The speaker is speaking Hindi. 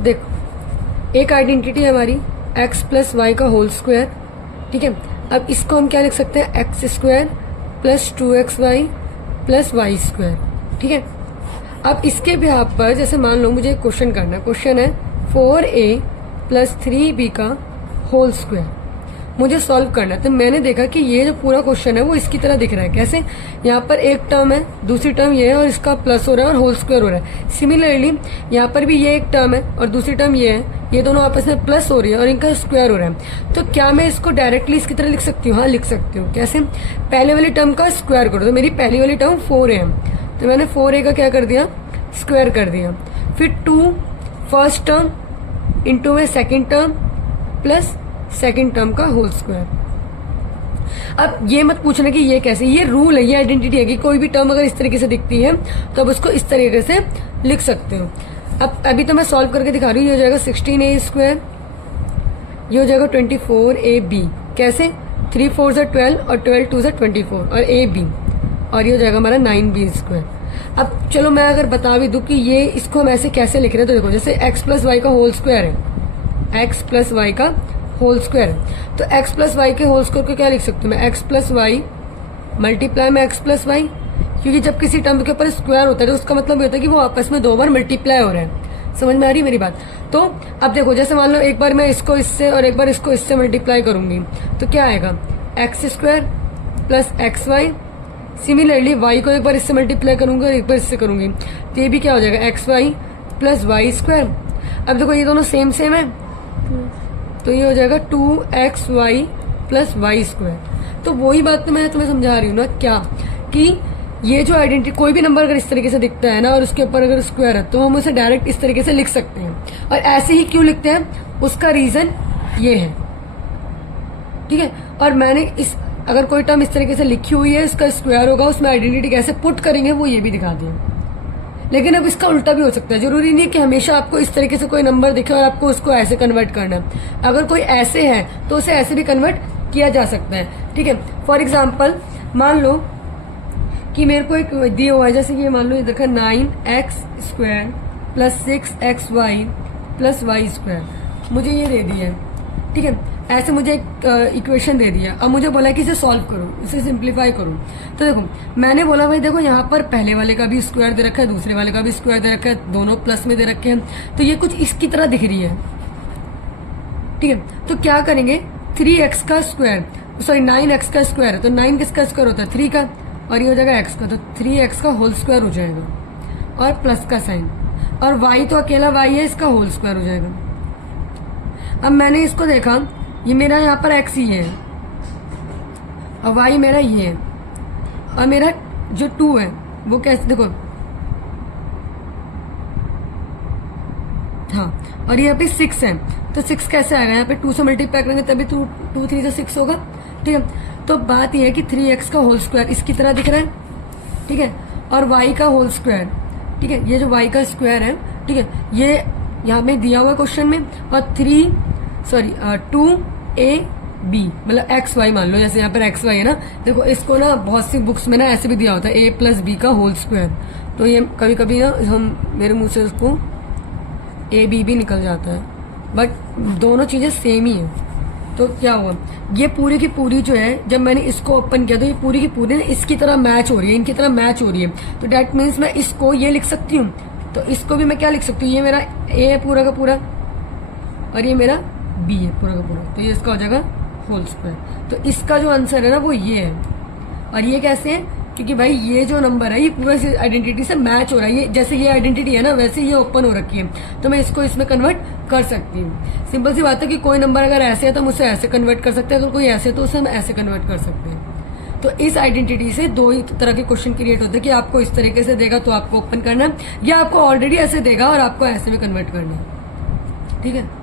देखो एक आइडेंटिटी है हमारी x प्लस वाई का होल स्क्वायर, ठीक है। अब इसको हम क्या लिख सकते हैं, x square plus 2xy plus y square, ठीक है। अब इसके बिहाफ पर जैसे मान लो मुझे क्वेश्चन करना है, क्वेश्चन है 4a प्लस 3b का होल स्क्वायर मुझे सॉल्व करना है। तो मैंने देखा कि ये जो पूरा क्वेश्चन है वो इसकी तरह दिख रहा है। कैसे, यहाँ पर एक टर्म है, दूसरी टर्म ये है और इसका प्लस हो रहा है और होल स्क्वायर हो रहा है। सिमिलरली यहाँ पर भी ये एक टर्म है और दूसरी टर्म ये है, ये दोनों आपस में प्लस हो रही है और इनका स्क्वायर हो रहा है। तो क्या मैं इसको डायरेक्टली इसकी तरह लिख सकती हूँ? हाँ लिख सकती हूँ। कैसे, पहले वाली टर्म का स्क्वायर करो। तो मेरी पहली वाली टर्म 4a है, तो मैंने 4a का क्या कर दिया, स्क्वायर कर दिया। फिर 2 फर्स्ट टर्म इंटू में second term plus second term का होल स्क्वायर। अब ये मत पूछना कि ये कैसे, ये रूल है, ये आइडेंटिटी है कि कोई भी टर्म अगर इस तरीके से दिखती है तो अब उसको इस तरीके से लिख सकते हो। अब अभी तो मैं सॉल्व करके दिखा रही हूँ। ये हो जाएगा 16a स्क्वायर, ये हो जाएगा 24ab। कैसे, 3 4 से 12 और 12 2 से 24 और ab, और ये हो जाएगा हमारा 9b स्क्वायर। अब चलो मैं अगर बता भी दूं कि ये इसको हम ऐसे कैसे लिख रहे हैं, तो देखो जैसे x प्लस वाई का होल स्क्वायर है, x प्लस वाई का होल स्क्वायर है, तो x प्लस वाई के होल स्क्वायर को क्या लिख सकती हूँ मैं, x प्लस वाई मल्टीप्लाई में x प्लस वाई। क्योंकि जब किसी टर्म के ऊपर स्क्वायर होता है तो उसका मतलब ये होता है कि वो आपस में 2 बार मल्टीप्लाई हो रहे हैं। समझ में आ रही मेरी बात? तो अब देखो जैसे मान लो एक बार मैं इसको इससे और एक बार इसको इससे मल्टीप्लाई करूंगी तो क्या आएगा, x square plus x y. Similarly y को एक बार इससे मल्टीप्लाई करूंगी और एक बार इससे करूंगी तो ये भी क्या हो जाएगा, x y plus y square. अब देखो ये दोनों सेम सेम है तो ये हो जाएगा 2xy प्लस वाई स्क्वायर। तो वही बात तो मैं तुम्हें समझा रही हूँ ना, क्या कि ये जो आइडेंटिटी, कोई भी नंबर अगर इस तरीके से दिखता है ना और उसके ऊपर अगर स्क्वायर है तो हम उसे डायरेक्ट इस तरीके से लिख सकते हैं। और ऐसे ही क्यों लिखते हैं, उसका रीजन ये है, ठीक है। और मैंने इस अगर कोई टर्म इस तरीके से लिखी हुई है, इसका स्क्वायर होगा, उसमें आइडेंटिटी कैसे पुट करेंगे वो ये भी दिखा दिया। लेकिन अब इसका उल्टा भी हो सकता है, जरूरी नहीं है कि हमेशा आपको इस तरीके से कोई नंबर दिखे और आपको उसको ऐसे कन्वर्ट करना है। अगर कोई ऐसे है तो उसे ऐसे भी कन्वर्ट किया जा सकता है, ठीक है। फॉर एग्जाम्पल मान लो कि मेरे को एक दिया हुआ है, जैसे कि मान लो ये देखा 9x square plus 6xy plus y square, मुझे ये दे दिया है, ठीक है। ऐसे मुझे एक इक्वेशन दे दिया। अब मुझे बोला कि इसे सॉल्व करो, इसे सिंप्लीफाई करो। तो देखो मैंने बोला भाई देखो यहाँ पर पहले वाले का भी स्क्वायर दे रखा है, दूसरे वाले का भी स्क्वायर दे रखा है, दोनों प्लस में दे रखे हैं, तो ये कुछ इसकी तरह दिख रही है, ठीक है। तो क्या करेंगे, 3x का स्क्वायर, सॉरी 9x का स्क्वायर है तो 9 किसका स्क्वायर होता है, 3 का, और ये हो जाएगा x का, तो 3x का होल स्क्वायर हो जाएगा और प्लस का साइन, और y तो अकेला y है, इसका होल स्क्वायर हो जाएगा। अब मैंने इसको देखा, ये मेरा यहाँ पर x ही है और y मेरा ये है, और मेरा जो 2 है वो कैसे, देखो हाँ, और यहाँ पे 6 है तो 6 कैसे आएगा, यहाँ पे 2 से मल्टीप्लाई करेंगे तभी 2 3 से 6 होगा, ठीक है। तो बात यह है कि 3x का होल स्क्वायर इसकी तरह दिख रहा है, ठीक है, और y का होल स्क्वायर, ठीक है, ये जो y का स्क्वायर है, ठीक है, ये यहाँ में दिया हुआ क्वेश्चन में, और 2ab मतलब xy मान लो, जैसे यहाँ पर xy है ना, देखो इसको ना बहुत सी बुक्स में ना ऐसे भी दिया होता है a प्लस बी का होल स्क्वायर, तो ये कभी कभी ना हम मेरे मुंह से उसको ए बी भी निकल जाता है, बट दोनों चीजें सेम ही है। तो क्या हुआ, ये पूरी की पूरी जो है, जब मैंने इसको ओपन किया तो ये पूरी की पूरी इसकी तरह मैच हो रही है, इनकी तरह मैच हो रही है, तो डेट मीन्स मैं इसको ये लिख सकती हूँ, तो इसको भी मैं क्या लिख सकती हूँ, ये मेरा ए है पूरा का पूरा और ये मेरा बी है पूरा का पूरा, तो ये इसका हो जाएगा होल स्क्वायर। तो इसका जो आंसर है ना वो ये है। और ये कैसे है, क्योंकि भाई ये जो नंबर है ये पूरा आइडेंटिटी से मैच हो रहा है, ये जैसे ये आइडेंटिटी है ना वैसे ये ओपन हो रखी है, तो मैं इसको इसमें कन्वर्ट कर सकती हूँ। सिंपल सी बात है कि कोई नंबर अगर ऐसे है तो हम उसे ऐसे कन्वर्ट कर सकते हैं, अगर कोई ऐसे तो उसे हम ऐसे कन्वर्ट कर सकते हैं। तो इस आइडेंटिटी से 2 ही तरह के क्वेश्चन क्रिएट होते हैं कि आपको इस तरीके से देगा तो आपको ओपन करना है, या आपको ऑलरेडी ऐसे देगा और आपको ऐसे में कन्वर्ट करना है, ठीक है।